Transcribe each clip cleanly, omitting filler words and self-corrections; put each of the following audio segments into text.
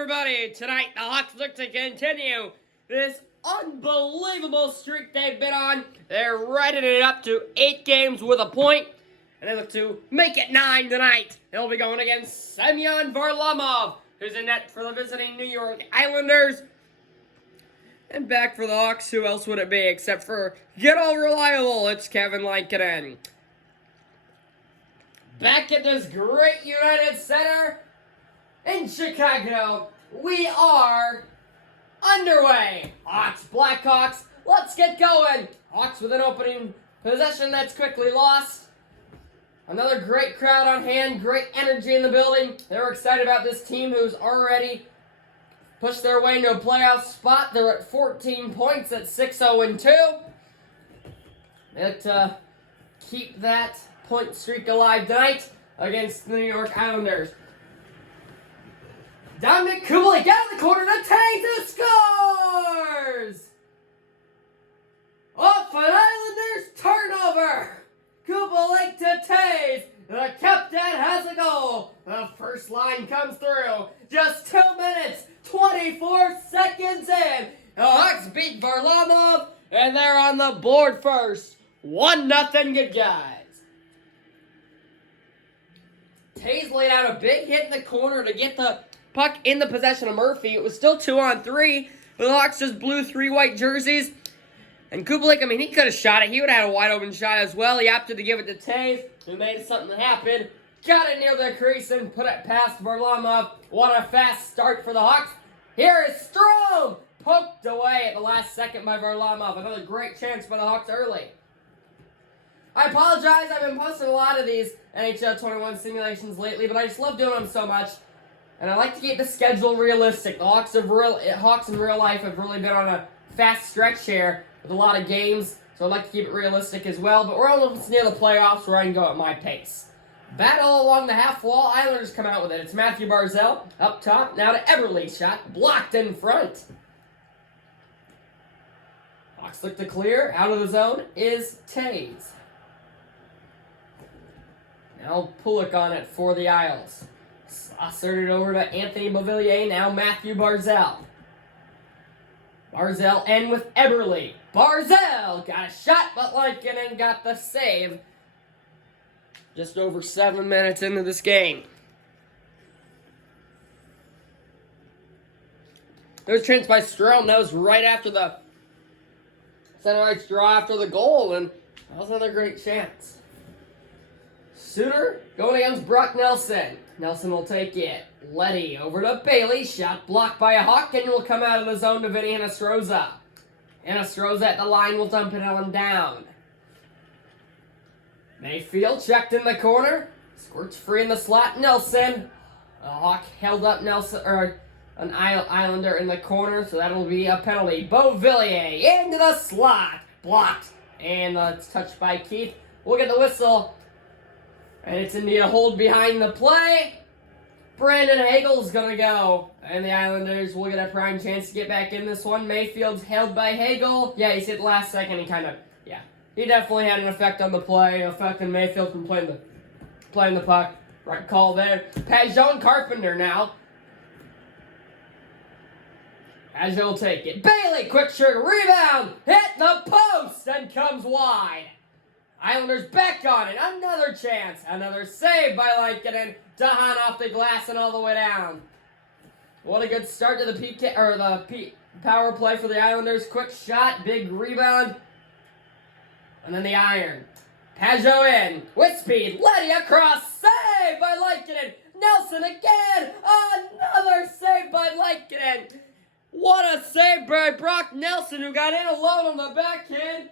everybody! Tonight, the Hawks look to continue this unbelievable streak they've been on. They're riding it up to 8 games with a point, and they look to make it 9 tonight. They'll be going against Semyon Varlamov, who's in net for the visiting New York Islanders. And back for the Hawks, who else would it be except for good old reliable, it's Kevin Lankinen. Back at this great United Center in Chicago, we are underway. Hawks, Blackhawks, let's get going. Hawks with an opening possession that's quickly lost. Another great crowd on hand, great energy in the building. They're excited about this team who's already pushed their way into a playoff spot. They're at 14 points at 6-0-2. They look to keep that point streak alive tonight against the New York Islanders. Dominic Kubalik out of the corner to Taves, who scores! Off an Islanders turnover! Kubalik to Taves. The captain has a goal. The first line comes through. Just 2 minutes, 24 seconds in. The Hawks beat Varlamov, and they're on the board first. 1-0, good guys. Taves laid out a big hit in the corner to get the puck in the possession of Murphy. It was still 2-on-3, but the Hawks just blew 3 white jerseys. And Kubalik, he could have shot it. He would have had a wide open shot as well. He opted to give it to Taves, who made something happen. Got it near the crease and put it past Varlamov. What a fast start for the Hawks. Here is Strome, poked away at the last second by Varlamov. Another great chance by the Hawks early. I apologize, I've been posting a lot of these NHL 21 simulations lately, but I just love doing them so much. And I like to keep the schedule realistic. The Hawks in real life have really been on a fast stretch here with a lot of games, so I'd like to keep it realistic as well. But we're almost near the playoffs where I can go at my pace. Battle along the half wall. Islanders come out with it. It's Matthew Barzal up top. Now to Eberle. Shot blocked in front. Hawks look to clear. Out of the zone is Taves. Now Pulick on it for the Isles. Saucered it over to Anthony Beauvillier. Now Matthew Barzal. Barzal in with Eberle. Barzal got a shot, but Lankinen got the save. Just over 7 minutes into this game. There was a chance by Strome. That was right after the center ice draw after the goal, and that was another great chance. Suter going against Brock Nelson. Nelson will take it. Letty over to Bailey. Shot blocked by a Hawk, and will come out of the zone to Vinny Hinostroza. Hinostroza at the line will dump it on down. Mayfield checked in the corner. Squirts free in the slot. Nelson. A Hawk held up Nelson, or an Islander in the corner, so that'll be a penalty. Beauvillier into the slot. Blocked. And it's touched by Keith. We'll get the whistle. And it's indeed a hold behind the play. Brandon Hagel's going to go. And the Islanders will get a prime chance to get back in this one. Mayfield's held by Hagel. Yeah, he's hit the last second. He definitely had an effect on the play. Affecting Mayfield from playing the puck. Right call there. Pajon Carpenter now. Pajon will take it. Bailey, quick trigger, rebound. Hit the post and comes wide. Islanders back on it. Another chance. Another save by Lankinen. Dahan off the glass and all the way down. What a good start to the power play for the Islanders. Quick shot. Big rebound. And then the iron. Pageau in. With speed. Letty across. Save by Lankinen. Nelson again. Another save by Lankinen. What a save by Brock Nelson, who got in alone on the backhand.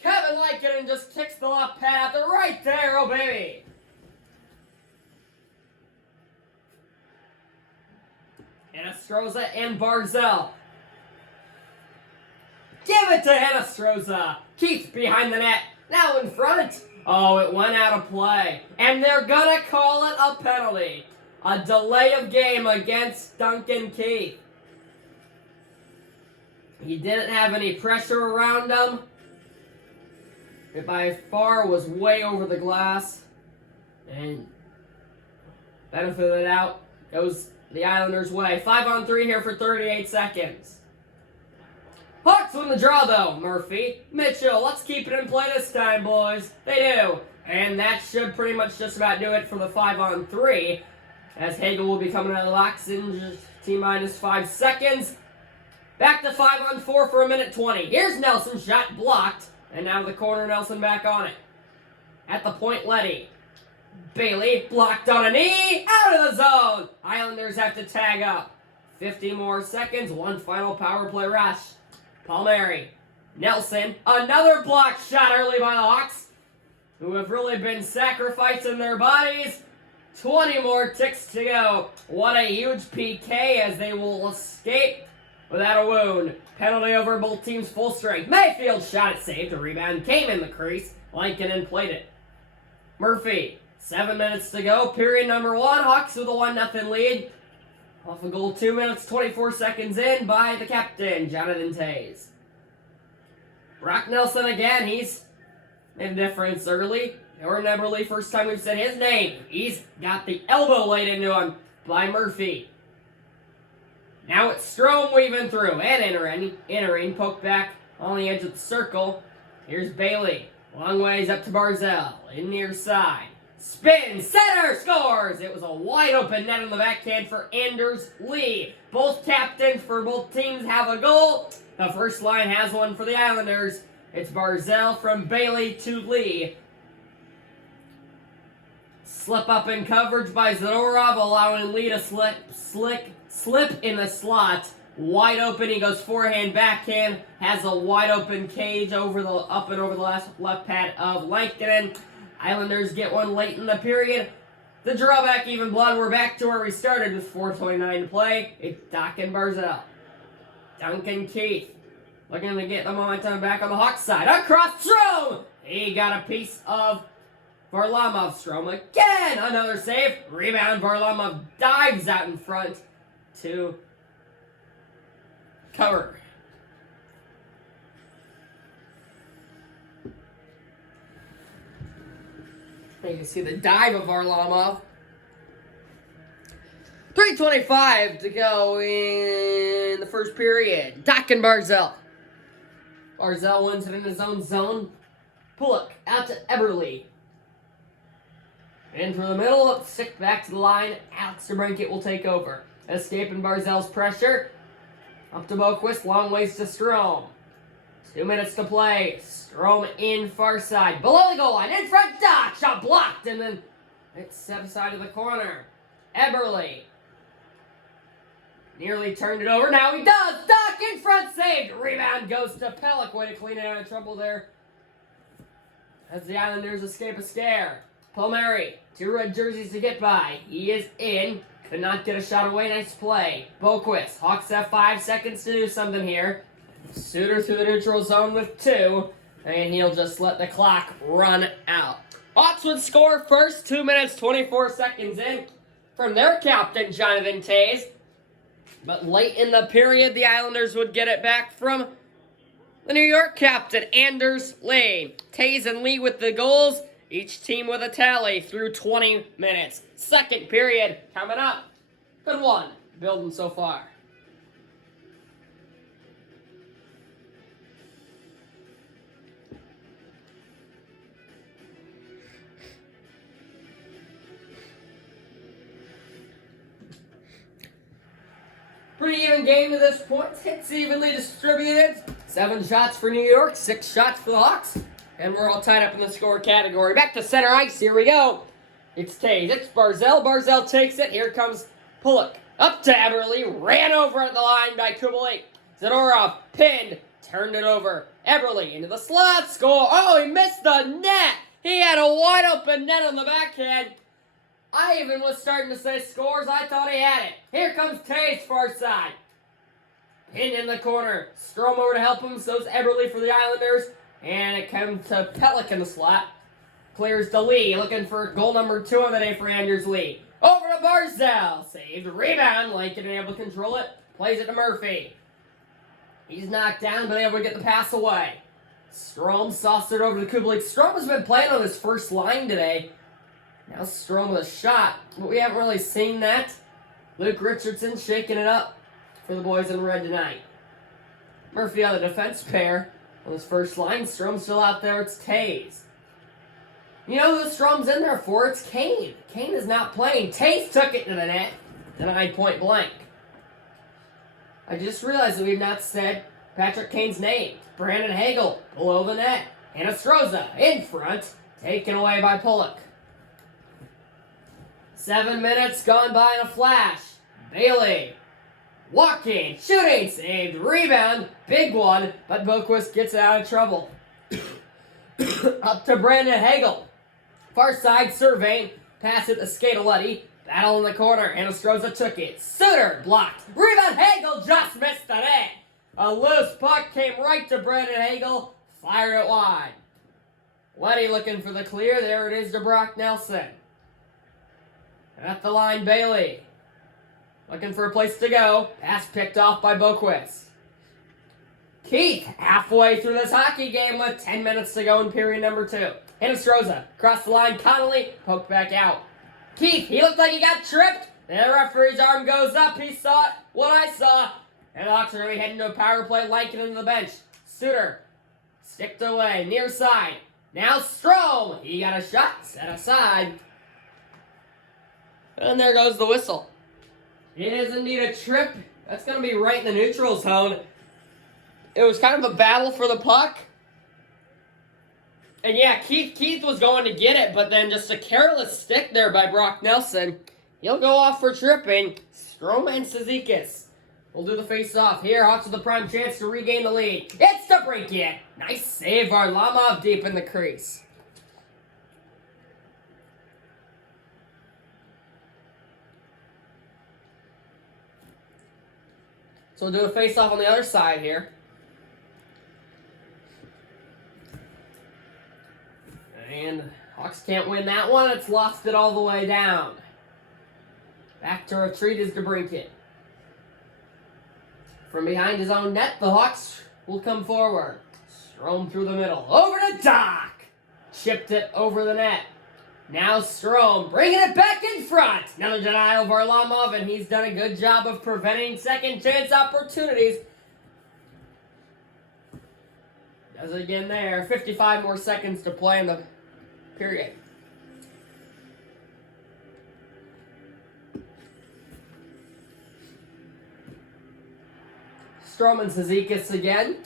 Kevin Lankinen just kicks the left path right there, oh baby. Hinostroza and Barzal. Give it to Hinostroza. Keith behind the net. Now in front. Oh, it went out of play. And they're gonna call it a penalty. A delay of game against Duncan Keith. He didn't have any pressure around him. It by far was way over the glass. And benefited out. It was the Islanders' way. 5-on-3 here for 38 seconds. Hawks win the draw, though. Murphy, Mitchell, let's keep it in play this time, boys. They do. And that should pretty much just about do it for the 5-on-3. As Hagel will be coming out of the box in just T-minus 5 seconds. Back to 5-on-4 for 1:20. Here's Nelson, shot blocked. And now the corner, Nelson back on it. At the point, Letty. Bailey, blocked on a knee, out of the zone. Islanders have to tag up. 50 more seconds, one final power play rush. Palmieri, Nelson, another block shot early by the Hawks, who have really been sacrificing their bodies. 20 more ticks to go. What a huge PK as they will escape without a wound. Penalty over both teams' full strength. Mayfield shot it saved. A rebound came in the crease. Lankinen played it. Murphy, 7 minutes to go. Period number 1. Hawks with a 1-0 lead. Off a goal 2 minutes, 24 seconds in by the captain, Jonathan Toews. Brock Nelson again. He's made a difference early. Or Eberle, first time we've said his name. He's got the elbow laid into him by Murphy. Now it's Strome weaving through and entering, poked back on the edge of the circle. Here's Bailey. Long ways up to Barzal. In near side. Spin, center, scores! It was a wide open net on the backhand for Anders Lee. Both captains for both teams have a goal. The first line has one for the Islanders. It's Barzal from Bailey to Lee. Slip up in coverage by Zadorov, allowing Lee to slip in the slot. Wide open, he goes forehand, backhand, has a wide open cage over the left pad of Lankinen. Islanders get one late in the period. The drawback, even blood, we're back to where we started with 4:29 to play. It's Doc and Barzal. Duncan Keith looking to get the momentum back on the Hawks side. Across Strome! He got a piece of Varlamov. Strome again! Another save. Rebound. Varlamov dives out in front to cover. You can see the dive of Varlamov. 3:25 to go in the first period. Doc and Barzal. Barzal wins it in his own zone. Pulock out to Eberle. In through the middle, stick back to the line. Alex DeBrincat will take over. Escaping Barzal's pressure. Up to Boquist, long ways to Strome. 2 minutes to play. Strome in far side. Below the goal line. In front, Doc. Shot blocked. And then it's set aside to the corner. Eberle. Nearly turned it over. Now he does. Doc in front, saved. Rebound goes to Pellick. Way to clean it out of trouble there. As the Islanders escape a scare. Palmieri. 2 red jerseys to get by. He is in. Could not get a shot away. Nice play. Boquist. Hawks have 5 seconds to do something here. Suter through the neutral zone with 2. And he'll just let the clock run out. Hawks would score first. 2 minutes, 24 seconds in. From their captain, Jonathan Toews. But late in the period, the Islanders would get it back from the New York captain, Anders Lee. Toews and Lee with the goals. Each team with a tally through 20 minutes. Second period coming up. Good one. Building so far. Pretty even game to this point. Hits evenly distributed. 7 shots for New York, 6 shots for the Hawks. And we're all tied up in the score category. Back to center ice. Here we go. It's Toews. It's Barzal. Barzal takes it. Here comes Pulock. Up to Eberle. Ran over at the line by Kubalik. Zadorov pinned. Turned it over. Eberle into the slot. Score. Oh, he missed the net. He had a wide open net on the backhand. I even was starting to say scores. I thought he had it. Here comes Toews far side. Pinned in the corner. Strome over to help him. So's Eberle for the Islanders. And it comes to Pellick in the slot. Clears to Lee. Looking for goal number 2 of the day for Anders Lee. Over to Barzal. Saved. Rebound. Lankinen able to control it. Plays it to Murphy. He's knocked down, but able to get the pass away. Strome sauced it over to Kubalik. Strome has been playing on his first line today. Now Strome with a shot, but we haven't really seen that. Luke Richardson shaking it up for the boys in red tonight. Murphy on the defense pair on his first line. Strom's still out there. It's Taze. You know who Strom's in there for? It's Kane. Kane is not playing. Taze took it to the net. Denied point blank. I just realized that we've not said Patrick Kane's name. Brandon Hagel below the net. And Astroza in front. Taken away by Pollock. 7 minutes gone by in a flash. Bailey. Walking. Shooting. Saved. Rebound. Big one. But Boquist gets it out of trouble. Up to Brandon Hagel. Far side surveying. Pass it to Scataletti. Battle in the corner. And Astroza took it. Suter blocked. Rebound. Hagel just missed the net. A loose puck came right to Brandon Hagel. Fire it wide. Letty looking for the clear. There it is to Brock Nelson. At the line, Bailey. Looking for a place to go. Pass picked off by Boquist. Keith halfway through this hockey game with 10 minutes to go in period number 2. Hinostroza across the line. Connolly poked back out. Keith, he looked like he got tripped. The referee's arm goes up. He saw it. What I saw. And the Hawks are going to be heading to a power play. Lankin into the bench. Suter sticked away. Near side. Now Strome. He got a shot. Set aside. And there goes the whistle. It is indeed a trip. That's going to be right in the neutral zone. It was kind of a battle for the puck. And yeah, Keith was going to get it, but then just a careless stick there by Brock Nelson. He'll go off for tripping. Strome and Cizikas will do the face-off. Here, Hawks with a prime chance to regain the lead. It's to break it. Nice save, Varlamov deep in the crease. So we'll do a face-off on the other side here. And Hawks can't win that one. It's lost it all the way down. Back to retreat is DeBrincat. From behind his own net, the Hawks will come forward. Strome through the middle. Over to Doc. Chipped it over the net. Now Strome bringing it back in front. Another denial of Varlamov, and he's done a good job of preventing second chance opportunities. Does it again there. 55 more seconds to play in the period. Strome and Cizikas again.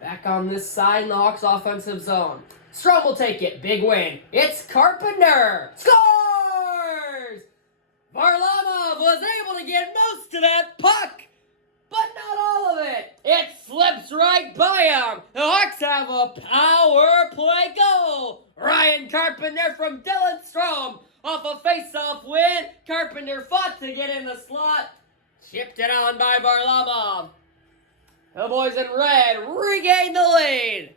Back on this side in the Hawks offensive zone. Strome will take it. Big win. It's Carpenter. Scores! Varlamov was able to get most of that puck, but not all of it. It slips right by him. The Hawks have a power play goal. Ryan Carpenter from Dylan Strome off a face-off win. Carpenter fought to get in the slot. Chipped it on by Varlamov. The boys in red regain the lead.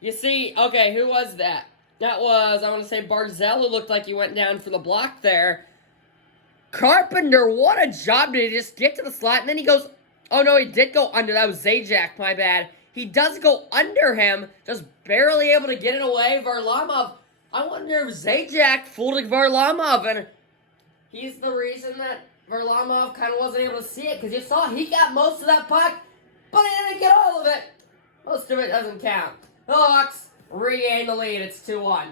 You see, okay, who was that? That was, I want to say, Barzell, who looked like he went down for the block there. Carpenter, what a job did he just get to the slot, and then he goes, oh no, he did go under. That was Zajac, my bad. He does go under him, just barely able to get it away. Varlamov, I wonder if Zajac fooled Varlamov, and he's the reason that Varlamov kind of wasn't able to see it, because you saw he got most of that puck, but he didn't get all of it. Most of it doesn't count. The Hawks regain the lead. It's 2-1.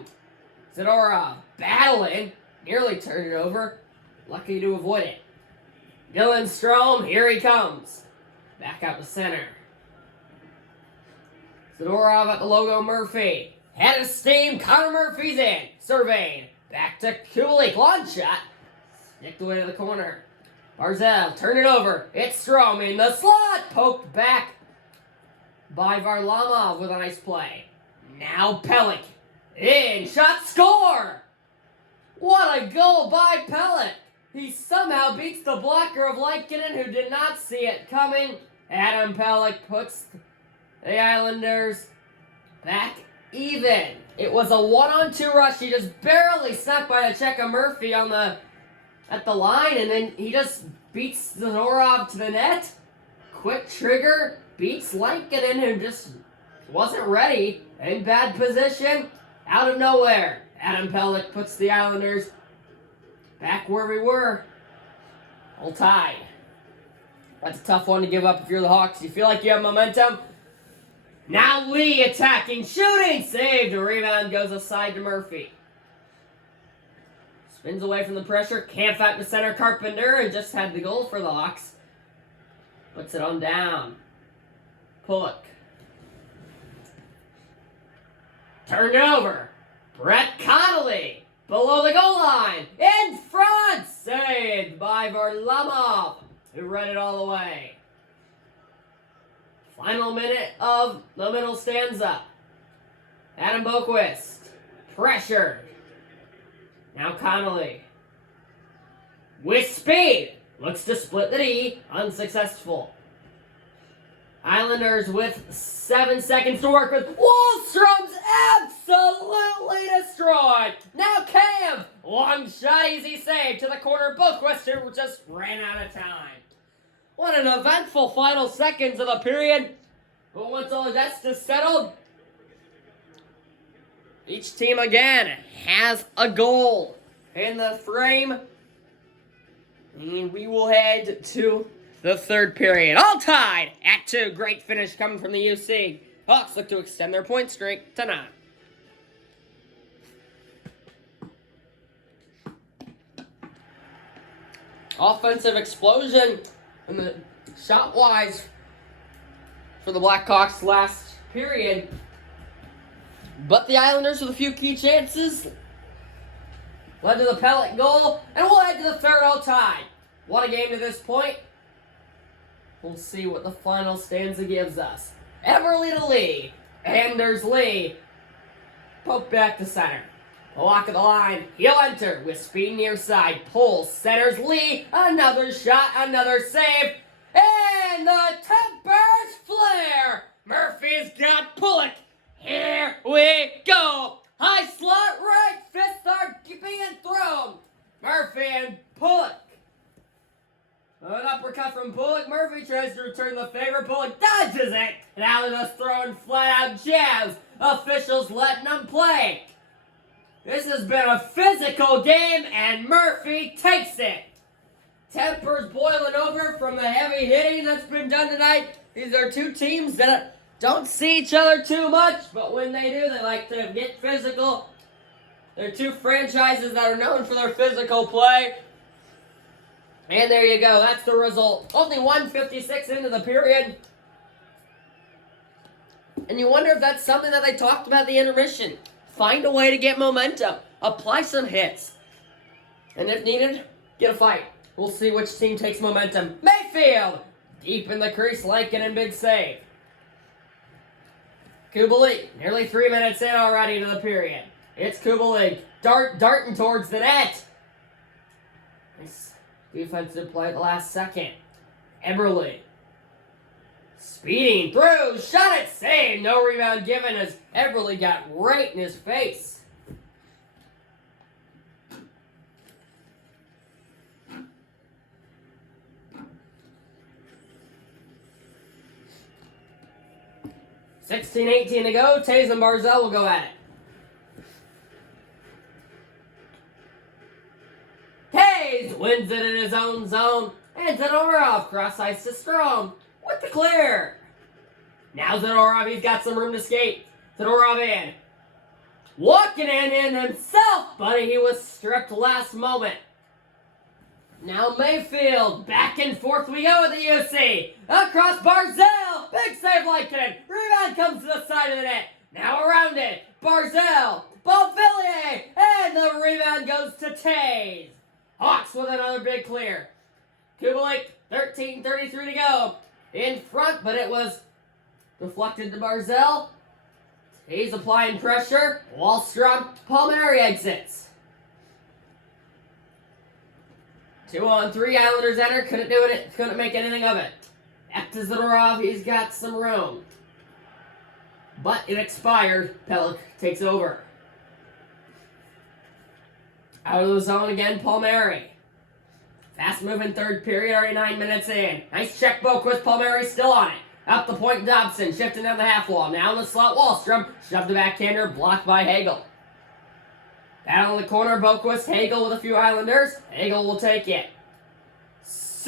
Zadorov battling, nearly turned it over. Lucky to avoid it. Dylan Strome, here he comes. Back out the center. Zadorov at the logo Murphy. Head of steam, Connor Murphy's in. Surveying. Back to Kulik. Long shot. Sticked away to the corner. Barzell, turn it over. It's Strome in the slot. Poked back by Varlamov with a nice play. Now Pellick. In. Shot. Score! What a goal by Pellick. He somehow beats the blocker of Lankinen, who did not see it coming. Adam Pellick puts the Islanders back even. It was a 1-on-2 rush. He just barely snuck by the check of Murphy at the line, and then he just beats Zadorov to the net. Quick trigger, beats Lankinen, who just wasn't ready. In bad position, out of nowhere. Adam Pellick puts the Islanders back where we were. All tied. That's a tough one to give up if you're the Hawks. You feel like you have momentum. Now Lee attacking, shooting, saved. A rebound goes aside to Murphy. Spins away from the pressure. Camp out to center. Carpenter and just had the goal for the Hawks. Puts it on down. Pullock. Turned it over. Brett Connolly. Below the goal line. In front. Saved by Varlamov, who read it all the way. Final minute of the middle stanza. Adam Boquist. Pressured. Now Connolly. With speed. Looks to split the D. Unsuccessful. Islanders with 7 seconds to work with. Wallstrom's absolutely destroyed. Now Cam. Long shot, easy save to the corner. Boquist, who just ran out of time. What an eventful final seconds of the period. But once all the dust is settled, each team again has a goal in the frame. And we will head to the third period. All tied at 2. Great finish coming from the UC. Hawks look to extend their point streak to 9. Offensive explosion in the shot-wise for the Blackhawks last period. But the Islanders with a few key chances led to the pellet goal, and we'll head to the third all tied. What a game to this point. We'll see what the final stanza gives us. Everly to Lee. Anders Lee. Poke back to center. Walk of the line. He'll enter with speed near side. Pulls. Centers Lee. Another shot. Another save. And the Tempers flare. Murphy's got Pullock. Here we go. High slot right. Fists are being thrown. Murphy and Pullock. An uppercut from Pullock. Murphy tries to return the favor. Pullock dodges it. And out just throwing flat out jabs. Officials letting them play. This has been a physical game, and Murphy takes it. Tempers boiling over from the heavy hitting that's been done tonight. These are two teams that don't see each other too much, but when they do, they like to get physical. They're two franchises that are known for their physical play. And there you go. That's the result. Only 1:56 into the period. And you wonder if that's something that they talked about at the intermission. Find a way to get momentum. Apply some hits. And if needed, get a fight. We'll see which team takes momentum. Mayfield! Deep in the crease, Lankin and big save. Kubalik, nearly 3 minutes in already to the period. It's Kubalik. Darting towards the net. Nice defensive play at the last second. Eberle. Speeding through, shot it, saved. No rebound given as Eberle got right in his face. $16-18 to go. Tays and Barzell will go at it. Tays wins it in his own zone. And Zadorov cross ice to Strom with the clear. Now Zadorov, he's got some room to skate. Zadorov in. Walking in himself, but he was stripped last moment. Now Mayfield, back and forth we go with the UC. Across Barzell, big save Lankinen. Rebound comes to the side of the net. Now around it, Barzell, Beauvillier, and the rebound goes to Tays. Hawks with another big clear. Kubalik, 13:33 to go. In front, but it was deflected to Barzell. He's applying pressure. Wallstrom, Palmieri exits. 2-on-3, Islanders enter. Couldn't do it. Couldn't make anything of it. Back to Zadorov. He's got some room. But it expired. Pellick takes over. Out of the zone again, Palmieri. Fast moving third period, already 9 minutes in. Nice check, Boquist. Palmieri still on it. Up the point, Dobson. Shifting down the half wall. Now in the slot, Wallstrom. Shoved the backhander. Blocked by Hagel. Down in the corner, Boquist. Hagel with a few Islanders. Hagel will take it.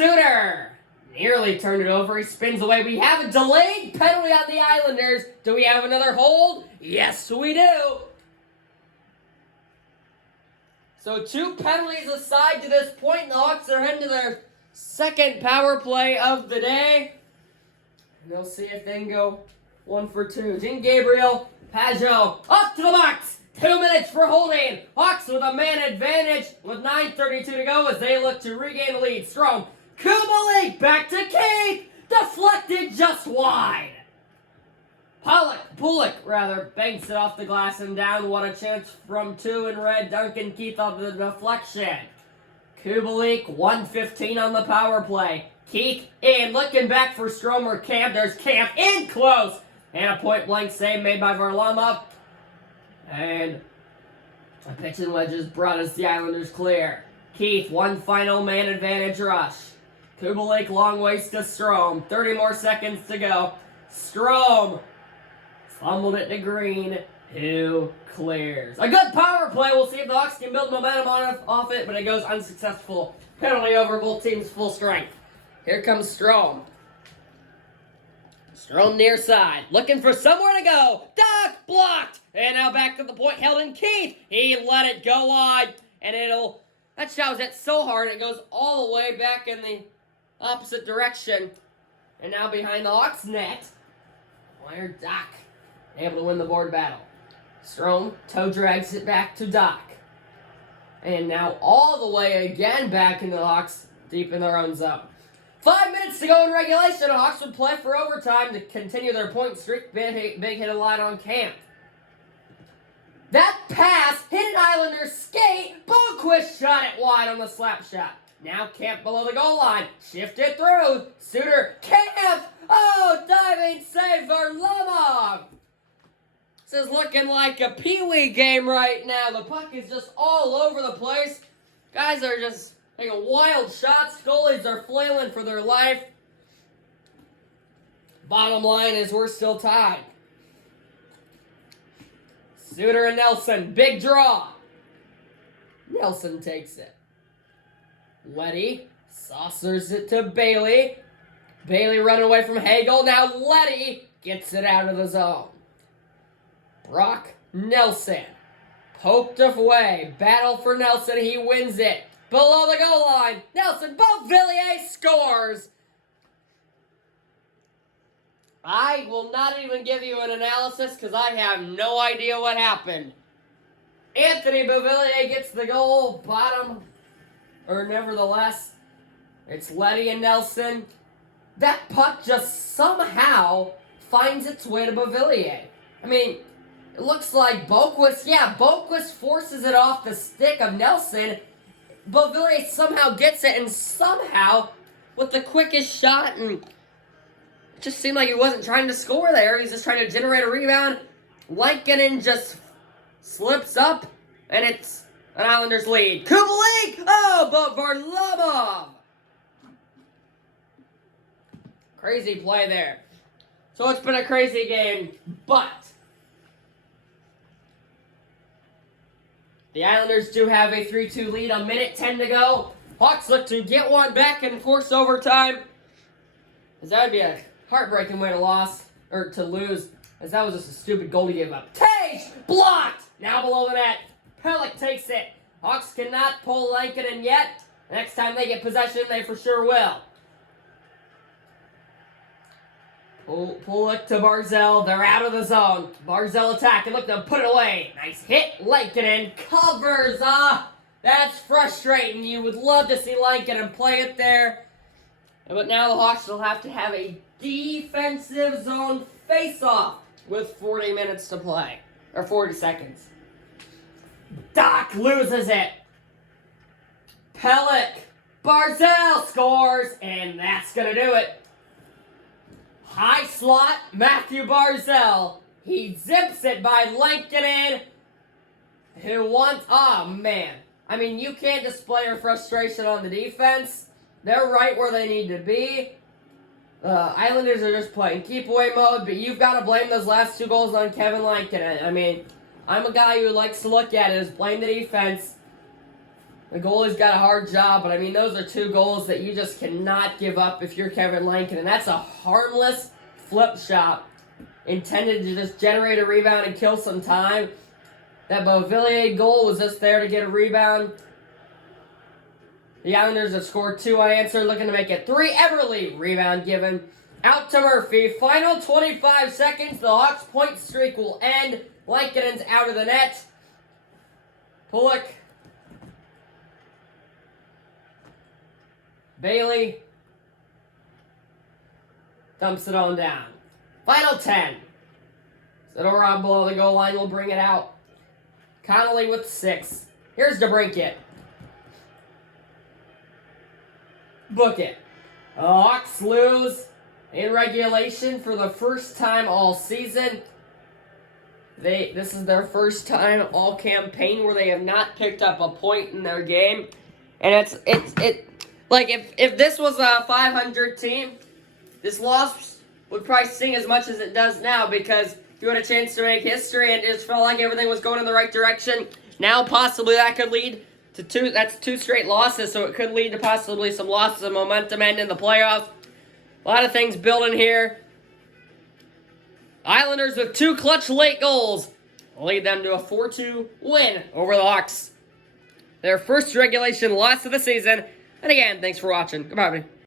Suter nearly turned it over. He spins away. We have a delayed penalty on the Islanders. Do we have another hold? Yes, we do. So 2 penalties aside to this point. The Hawks are heading to their second power play of the day. And they'll see if they can go 1 for 2. Jean Gabriel, Pajot, up to the box. 2 minutes for holding. Hawks with a man advantage with 9:32 to go as they look to regain the lead. Strong. Kubalik back to Keith. Deflected just wide. Pulick, banks it off the glass and down. What a chance from 2 in red. Duncan Keith off the deflection. Kubalik, 1:15 on the power play. Keith in, looking back for Stromer. Camp, there's Camp in close. And a point-blank save made by Varlamov. And a pitch and wedges brought us the Islanders clear. Keith, 1 final man advantage rush. Kubalik, long ways to Strome. 30 more seconds to go. Strome fumbled it to Green, who clears. A good power play. We'll see if the Hawks can build momentum off it, but it goes unsuccessful. Penalty over, both teams full strength. Here comes Strome. Strome near side, looking for somewhere to go. Duck blocked, and now back to the point. Held in Keith. He let it go wide, and that shot was hit so hard it goes all the way back in the opposite direction. And now behind the Hawks net, Wire Doc able to win the board battle. Strome toe drags it back to Doc, and now all the way again back into the Hawks deep in their own zone. 5 minutes to go in regulation. The Hawks would play for overtime to continue their point streak. Big hit a line on Camp. That pass hit an Islanders skate. Boquist shot it wide on the slap shot. Now Camp below the goal line. Shifted through. Suter. Camp. Oh, diving save Varlamov. This is looking like a peewee game right now. The puck is just all over the place. Guys are just taking wild shots. Goalies are flailing for their life. Bottom line is we're still tied. Suter and Nelson, big draw. Nelson takes it. Letty saucers it to Bailey. Bailey running away from Hagel. Now Letty gets it out of the zone. Brock Nelson poked away. Battle for Nelson. He wins it. Below the goal line. Nelson Beauvillier scores. I will not even give you an analysis because I have no idea what happened. Anthony Beauvillier gets the goal. Nevertheless, it's Letty and Nelson. That puck just somehow finds its way to Beauvillier. I mean, it looks like Boquist forces it off the stick of Nelson. Beauvillier somehow gets it, and somehow, with the quickest shot, and it just seemed like he wasn't trying to score there. He's just trying to generate a rebound. Lankinen just slips up, and it's an Islanders lead. Kubalik! Oh, but Varlamov! Crazy play there. So it's been a crazy game, but the Islanders do have a 3-2 lead, a minute 10 to go. Hawks look to get one back and force overtime. As that would be a heartbreaking way to lose, as that was just a stupid goal to give up. Tage! Blocked! Now below the net. Pellick takes it. Hawks cannot pull Lankinen yet. Next time they get possession, they for sure will. Pull it to Barzell. They're out of the zone. Barzell attack and look to put it away. Nice hit. Lankinen covers. That's frustrating. You would love to see Lankinen play it there. But now the Hawks will have to have a defensive zone face-off with 40 minutes to play. Or 40 seconds. Doc loses it. Pellick. Barzell scores. And that's going to do it. High slot, Matthew Barzell. He zips it by Lankinen, who wants... Oh, man. I mean, you can't display your frustration on the defense. They're right where they need to be. Islanders are just playing keep-away mode, but you've got to blame those last 2 goals on Kevin Lankinen. I mean, I'm a guy who likes to look at it as blame the defense. The goalie's got a hard job, but I mean, those are 2 goals that you just cannot give up if you're Kevin Lankin. And that's a harmless flip shot intended to just generate a rebound and kill some time. That Beauvillier goal was just there to get a rebound. The Islanders have scored 2 unanswered, looking to make it 3. Everly, rebound given out to Murphy. Final 25 seconds. The Hawks' point streak will end. Lankinen's out of the net. Pulock. Bailey dumps it on down. Final 10. Zadorov below the goal line will bring it out. Connolly with 6. Here's DeBrincat. Book it. The Hawks lose in regulation for the first time all season. This is their first time all campaign where they have not picked up a point in their game. And it's like, if this was a 500 team, this loss would probably sting as much as it does now, because you had a chance to make history and it just felt like everything was going in the right direction. Now possibly that could lead to 2 straight losses, so it could lead to possibly some losses of momentum and in the playoffs. A lot of things building here. Islanders with 2 clutch late goals will lead them to a 4-2 win over the Hawks. Their first regulation loss of the season. And again, thanks for watching. Goodbye, everybody.